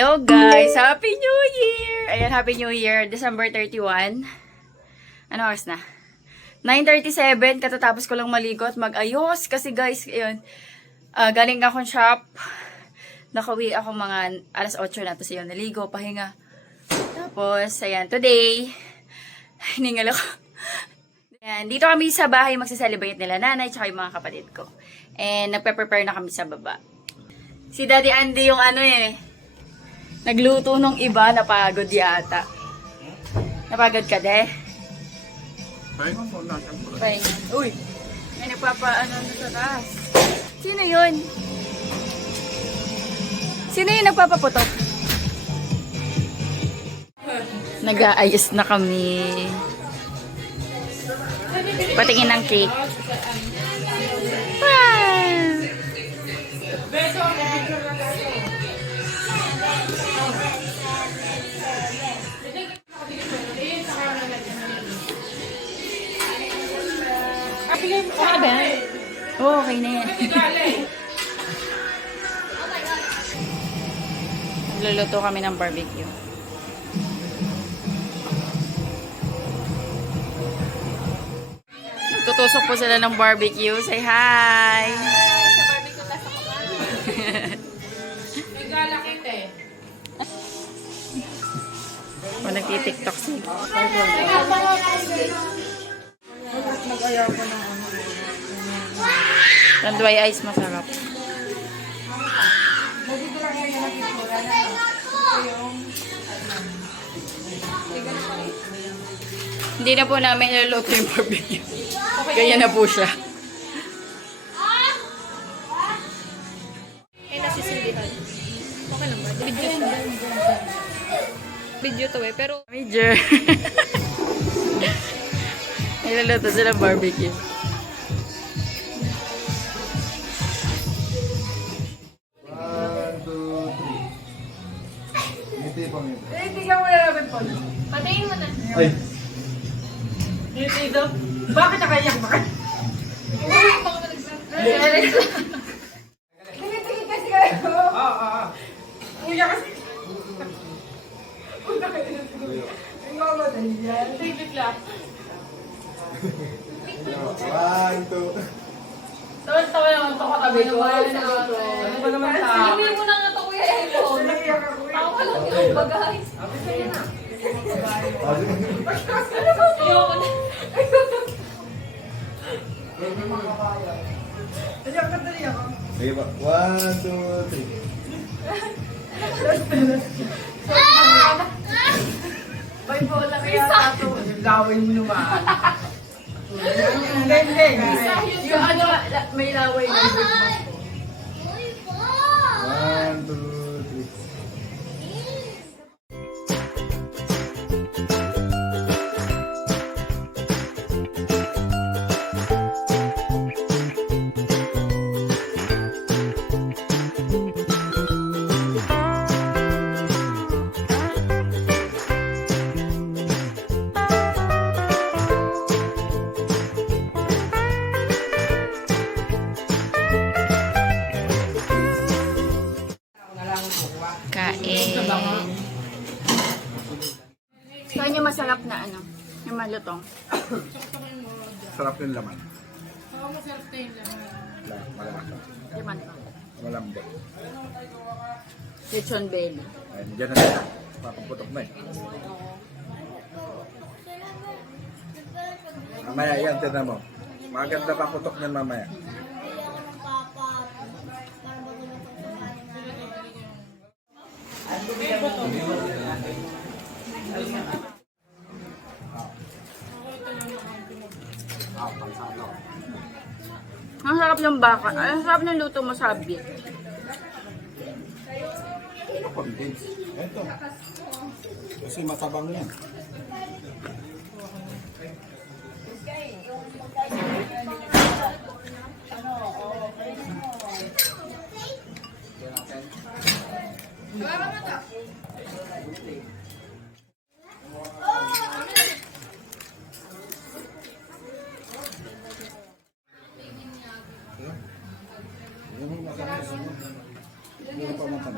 Hello guys! Happy New Year! Ayan, Happy New Year. December 31. Ano oras na? 9:37. Katatapos ko lang maligo at mag-ayos. Kasi guys, ayun, galing akong shop. Nakauwi ako mga alas 8 na. Tapos yun, naligo, pahinga. Tapos, ayan, today, hiningal ako. Ayan, dito kami sa bahay magsa-celebrate nila nanay tsaka yung mga kapatid ko. And nagpe-prepare na kami sa baba. Si Daddy Andy yung nagluto nung iba, napagod yata. Napagod ka, de? Pahinga mo natin po. Pahinga. Uy! May nagpapaano na sa taas. Sino yun? Sino yung nagpapaputok? Nag-aayos na kami. Patingin ng cake. Wow! Okay ba? Oo, okay na yan. Nagluluto kami ng barbecue. Nagtutusok po sila ng barbecue. Say hi! Sa barbecue last ako ba? May galakit eh. O, nagtitiktok sila. Mag-ayaw ko na Tanduay ice masarap. Hindi na po namin niluluto yung barbecue. Kaya na po siya. Eh, nasisindihan. Okay lang ba? Video to. Video to eh, pero... Major. Niluluto sila barbecue. Patayin mo na. Ay! Dito. Bakit nakaiyak ba? Uy, baka malagsan. Tingin kasi kayo. Uya kasi. Ay, mamadali yan. Tingin lang. One, two. Tawa-tawa naman ito katabi ko. Ano ba naman sa... Hindi mo na nga ito kuya Elo. Ako ka lang yung ba guys? Ayoko na. Sige ba? One, two, three. May bola kaya ito. Laway mo naman. Hindi. Yung ano, may laway na. One, two, three. Kain. Saan yung masarap na yung malutong? Sarap yung laman. Oo, masarap na yun lang. Malasa. Liman to. Malambot. Lechon belly. Ayun, dyan na sila. Papaputok na eh. Mamaya yan, tinan mo. Maganda pa putok niyan mamaya. Ang sarap ng baka. Ang sarap ng luto mo sa beef. Convince. Ito. Kasi matabang yan.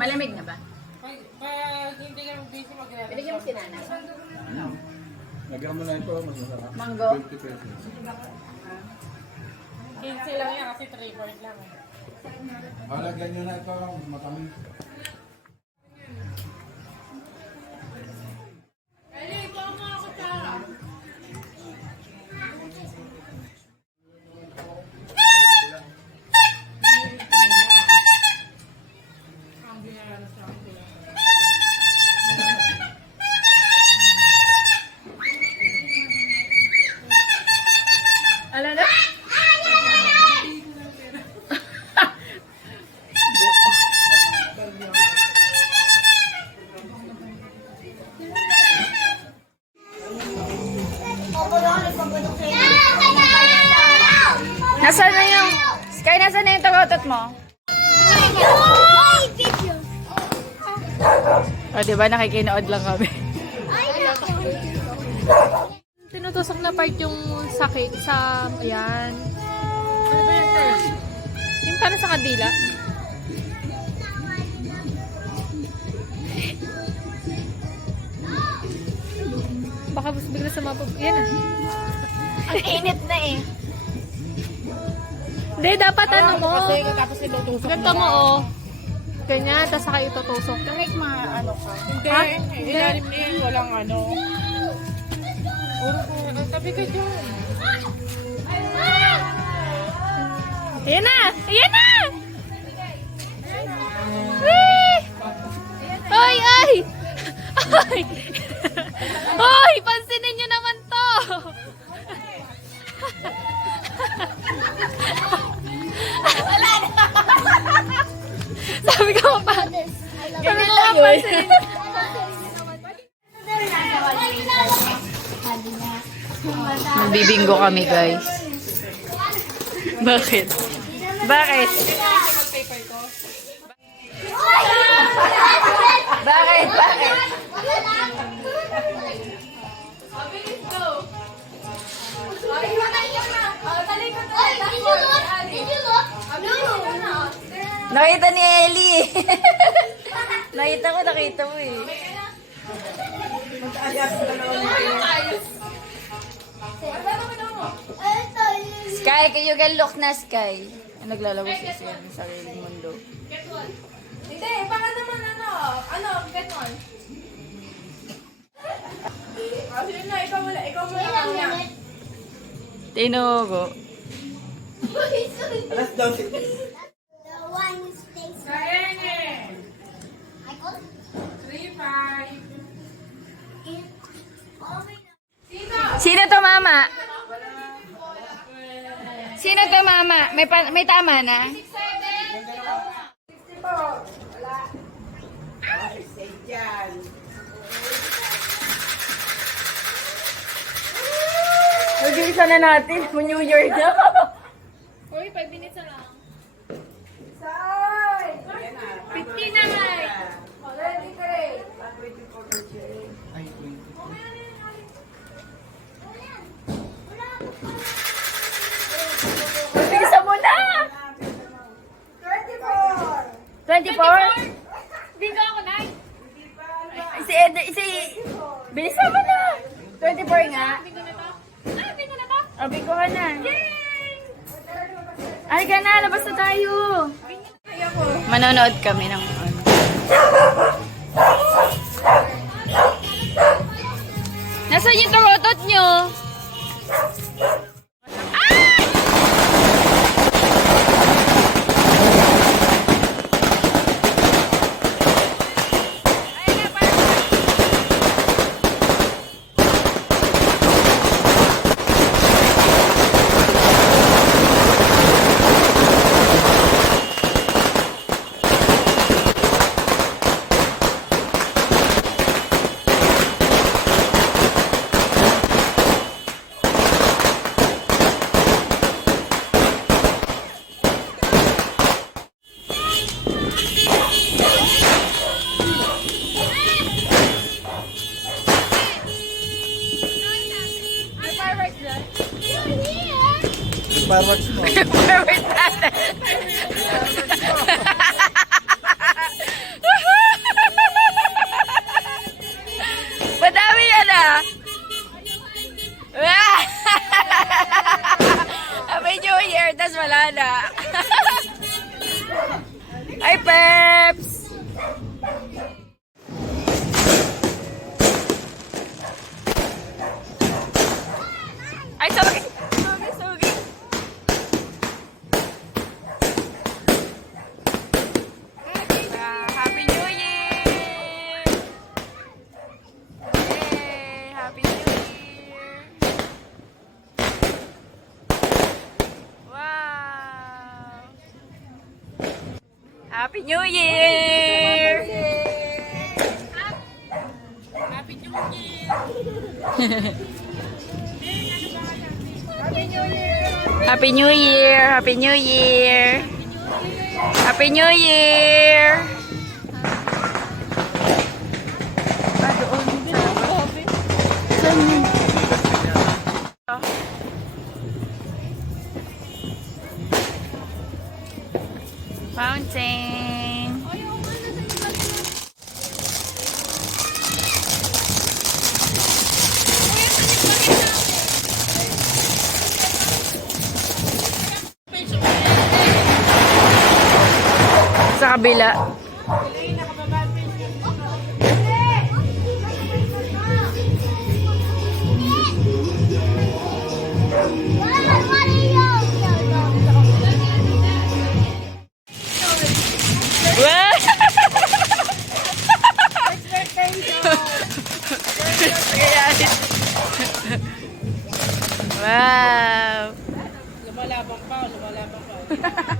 Malamig na ba? Lagyan mo na ito, mas masarap. Mango? 20 pesos. 15 lang yan kasi 3-4 lang. Lagyan nyo na ito, matamis. Ano na? Nasaan na yung... Sky, nasaan na yung tagotot mo? O, diba? Nakikinood lang kami. Tinutusok na part yung sakit sa... Ayan. Ano ba yung first? Yung parang sa kadila. Baka bigla sa mapag... Yan na. Ang init na eh. Hindi, dapat ano mo. Kasi katapos itutusok Ganito mo, oh. Ganyan, tapos saka itutusok. Kahit mga ano ka. Hindi, ilalim niya yun, walang ano. Puro ko, tabi ka dyan. Ayan na! Ayan na! Wee! Oy, oy! Oy! Oy! Pansinin nyo naman to! Wala na! Sabi ko pa. Sabi ko pa, pansinin nyo. Magbibingo kami, guys. Bakit? Bakit? Bakit? Bakit? Nakita ni Ellie. Nakita mo eh. Sky, you can look na, Sky. Naglalabas kasi yan sa sariling mundo. Hindi, baka naman get one. Sige na, ikaw muna lang. Tinugo. Alas 12. Kaya niya. 3-5. Sino to, mama? Sino to, mama? May tama na? Mag-iisa na natin. New Year na. Uy, 5 minutes na lang. 15 na nga. Bilisan mo na! 24? Bingo ako, Nay. Bilisan mo na! 24 nga. Bingo na to. Bingo na to. O, bingo ka na. Yay! Ay ka na, labas na tayo. Manonood kami ng ano. Nasaan yung tarotot nyo? Fireworks mo. Fireworks natin. Madami yan ah. Happy New Year! Happy New Year! Happy New Year! Happy New Year! Happy New Year! Ah, doon. Saan yun? Fountain. Sa kabila. Wow! Lumalabang pa, lumalabang pa.